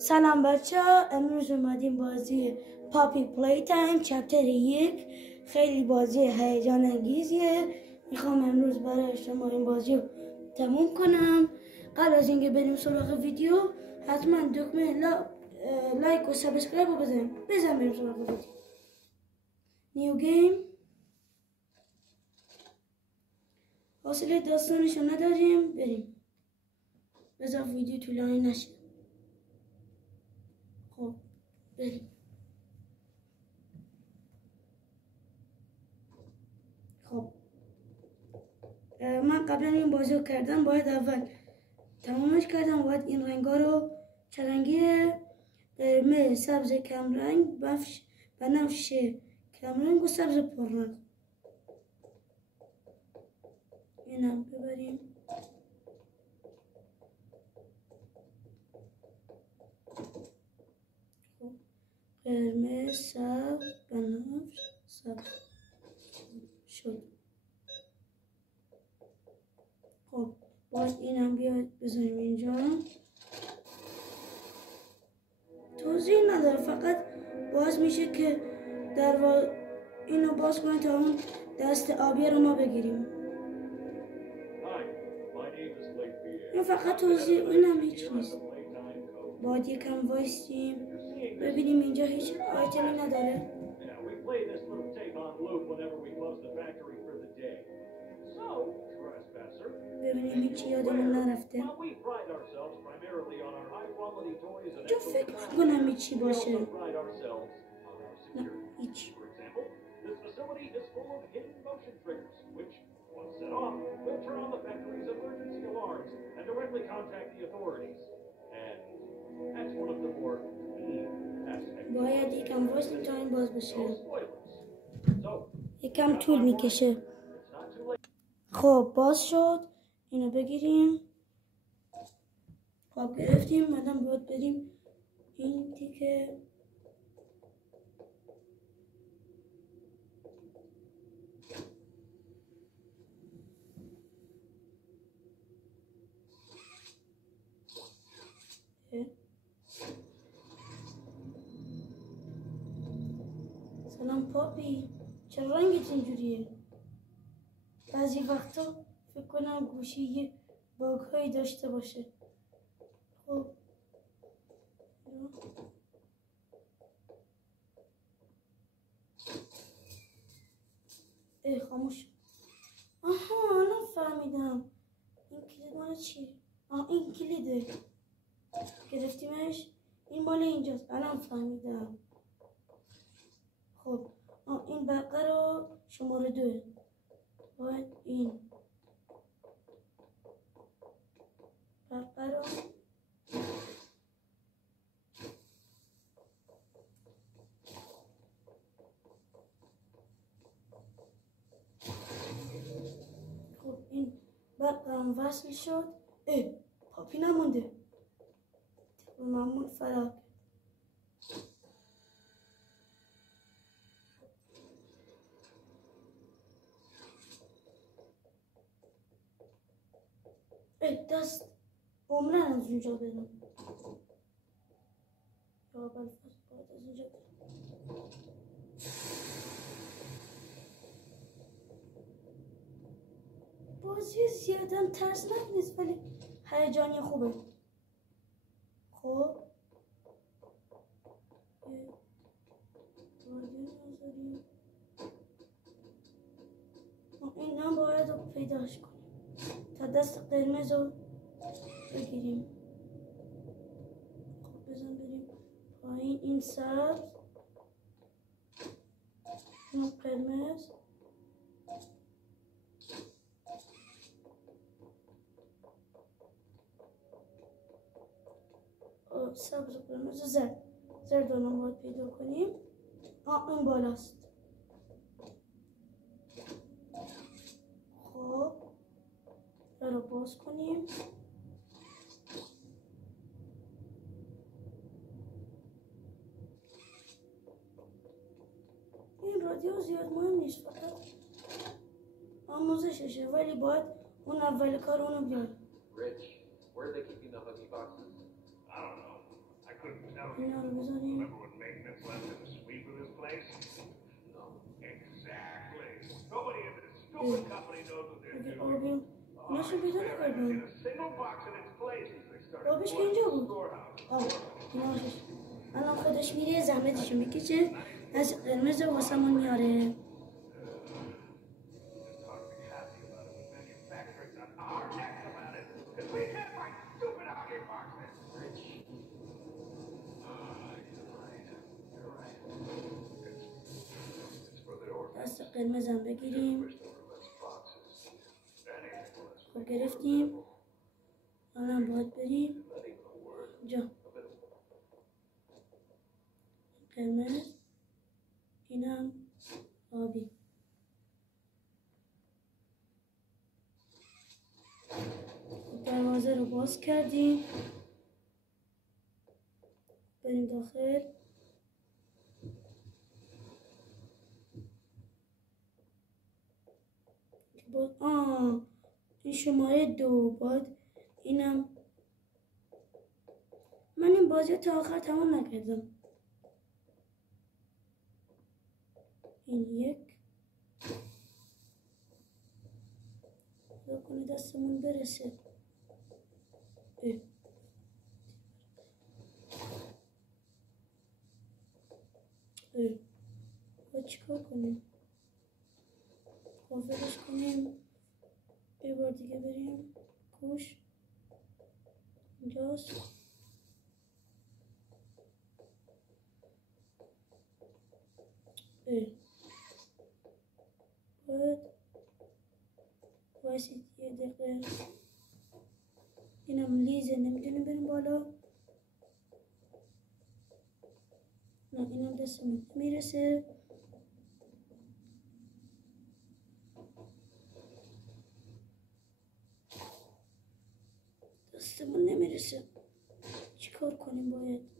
سلام بچه ها، امروز اومدیم بازی پاپی پلی تایم چپتر 1. خیلی بازی هیجان انگیزیه. میخوام امروز برای شما این بازی رو تموم کنم. قبل از اینکه بریم سراغ ویدیو حتما دکمه لایک و سابسکرایب رو بزن بریم سراغ ویدیو. نیو گیم. حاصل داستانشو نداریم، بریم. بذار ویدیو طولانی نشه. خب بریم. خب من قبلا این بازی رو کردم، باید اول تمامش کردم. باید این رنگا رو چرنگیه، قرمز، سبز کمرنگ، بنفش کمرنگ و سبز پررنگ. اینم ببریم. خب قرمز، سبز، بنفش، سبز شد. خب باید اینم بیاد بذاریم اینجا. توضیح نداره، فقط باز میشه که اینو باز کنیم تا اون دست آبی رو ما بگیریم. این فقط توضیح، اینم هیچ نیست. باید یکم وایسیم ببینیم. اینجا هیچ آیتمی نداره. ببینیم هیچی یادمون نرفته. جو فکر کنم هیچی باشه. نه هیچی. باید یکم وایسیم تا این باز بشه. یکم طول میکشه. خب باز شد. اینو بگیریم. خب گرفتیم. بعدم باید بریم این تیکه. سلام پاپی، چرا رنگت اینجوریه؟ بعضی وقتا فکر کنم گوشی یه باگ هایی داشته باشه. خب خاموش. آها الان فهمیدم. این کلید مال چیه؟ این کلیده. گرفتیمش. این مال اینجاست. الان فهمیدم. خب این برقه رو شماره 2. باید این برقه رو خب این برقه هم وصل شد. پاپی نمونده. ممنون فرار. دست عمرن از اونجا برم. یا باید از اونجا برم. بازی زیادم ترسناک نیست ولی هیجانی خوبه. خب این هم باید رو پیداش کنیم تا دست قرمز رو بگیریم. خب بزن بریم پایین. این سبز، این قرمز، سبز و قرمز و زرد رو باید پیدا کنیم. این بالاست. خب رو باز کنیم. این رادیو زیاد مهم نیست، فقط آموزششه، ولی باید اون اول کار اونو بیاد. اینا رو بذاریم. اگه آبیم ایناشو پیدا نکردم. آبش که اینجا بود. ایناشش الان خودش میره زحمتشو میکشه از قرمز واسمون میاره. دست قرمزم بگیریم. خب گرفتیم. الان باید بریم اینجا. قرمز، اینم آبی. دروازه رو باز کردیم. بریم داخل. این شماره 2 باید اینم. من این بازی تا آخر تمام نکردم. این 1 خدا کنه دستمون برسه. باید چیکار کنیم؟ قافلش کنیم. یه بار دیگه بریم. کوش اینجاست. باید واسید یه دقیقه. اینم لیزه، نمیتونیم بریم بالا. نه اینم دستمون میرسه. دستمون نمیرسه. چیکار کنیم باید؟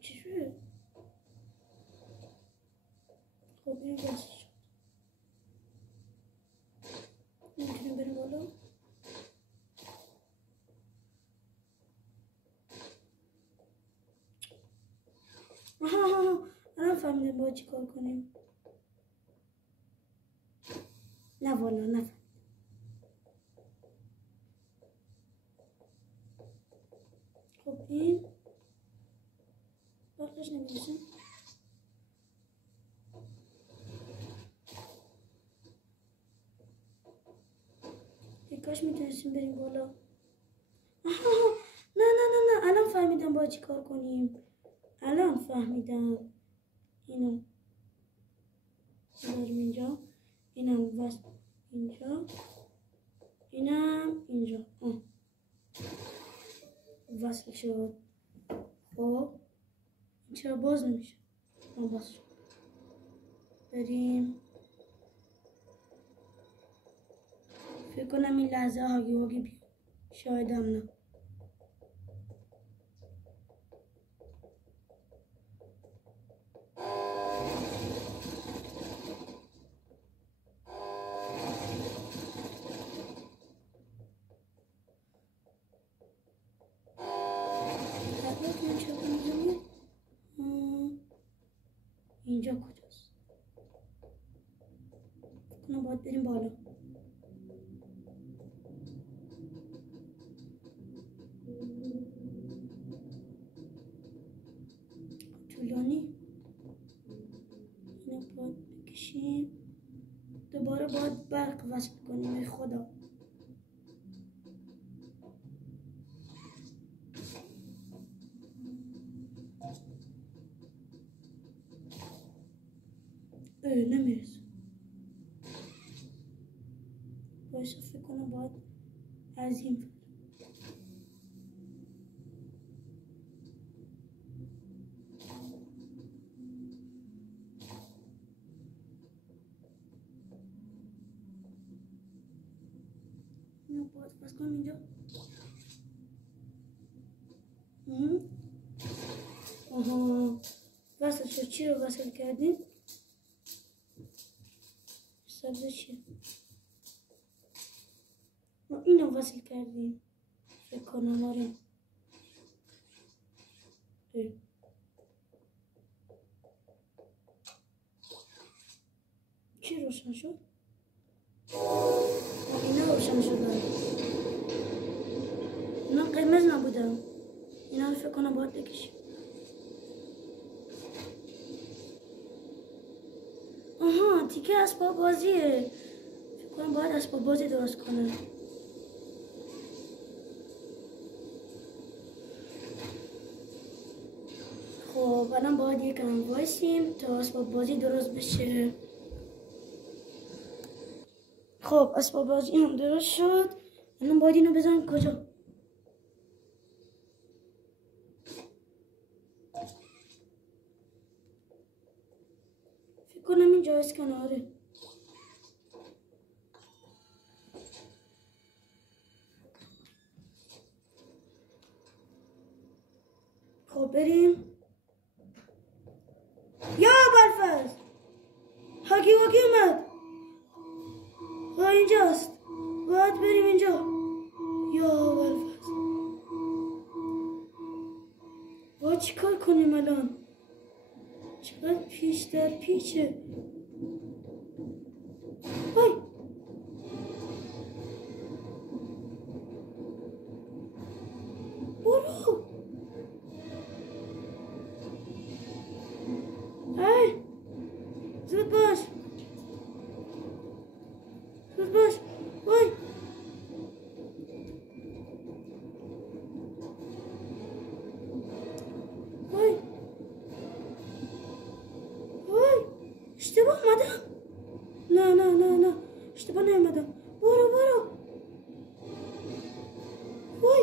چی شد؟ خب این بس شد. نمیتونیم بریم بالا. الان فهمیدم باید چی کار کنیم. نه والا نه. خب این وقتش نمیرسه. کاش میتونستیم بریم بالا. نه الان فهمیدم باید چی کار کنیم. الان فهمیدم. اینو بذاریم اینجا. اینم وصل اینجا. اینم اینجا. وصل شد. خب این چرا باز نمیشه؟ باز شد. بریم. فکر کنم این لحظه هاگی واگی بیاد. شاید هم نه. اینجا کجاست؟ کنم باید بریم بالا. طولانی. اینو باید بکشیم. دوباره باید برق وصل کنیم. ای خدا. نمیرسه. باشه فکر کنم باید از این اینو باید بس کنم اینجا. آها وصل شد. چی رو وصل کردیم؟ سبزه چیه؟ ما اینو وصل کردیم فکر کنم. آره چی روشن شد؟ اینا روشن شدن. اینا قرمز نبودن. اینا رو فکر کنم باید بکشیم. آها تیکه اسباب بازیه. فکر کنم باید اسباب بازی درست کنم. خب الان باید یکم وایسیم تا اسباب بازی درست بشه. خب اسباب بازی هم درست شد. الان باید اینو بزنیم کجا؟ فکر کنم اینجا است کناره. خب بریم. یا ابوالفضل هاگی واگی اومد. اینجاست. باید بریم اینجا. یا ابوالفضل باید چیکار کنیم الان؟ چقدر پیش در پیچه. وای برو. ای زود باش. زود باش. وای وای وای اشتباه اومدم. نه نه نه نه اشتباه نیومدم. برو برو. وای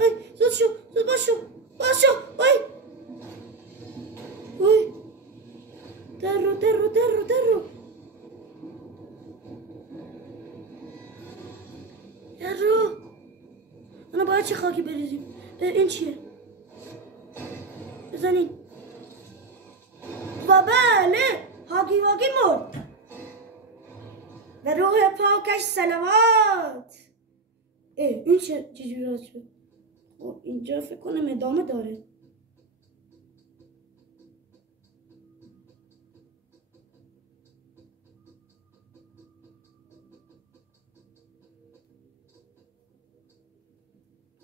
ای زود شو. زود باش شو. باش شو. وای وای در رو در رو در رو در رو در رو. انا باید چه خاکی بریزیم؟ این چیه؟ بزنین. و بله هاگی واگی مرد. و روح پاکش صلوات. این چجوری راست شد؟ اینجا فکر کنم ادامه داره.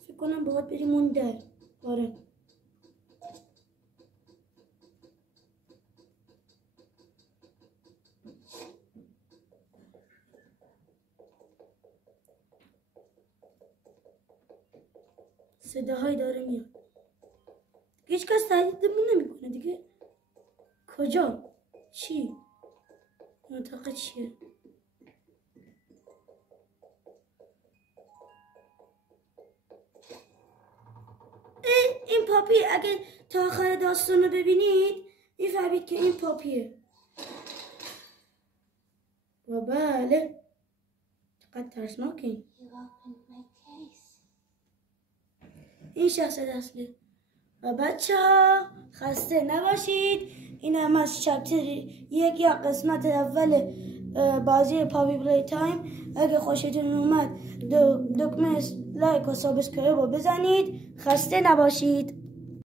فکر کنم باید بریم اون در. آره صداهایی داره میاد. هیچ کس تهدیدمون نمیکنه دیگه. کجا؟ چی؟ منطقه چیه؟ این پاپی اگه تا آخر داستان رو ببینید میفهمید که این پاپیه. و بله چقدر ترسناکه. این شخصیت اصلی. و بچه ها خسته نباشید. این هم از چپتر 1 یا قسمت اول بازی پاپی پلی تایم. اگه خوشتون اومد دکمه لایک و سابسکرایب رو بزنید. خسته نباشید.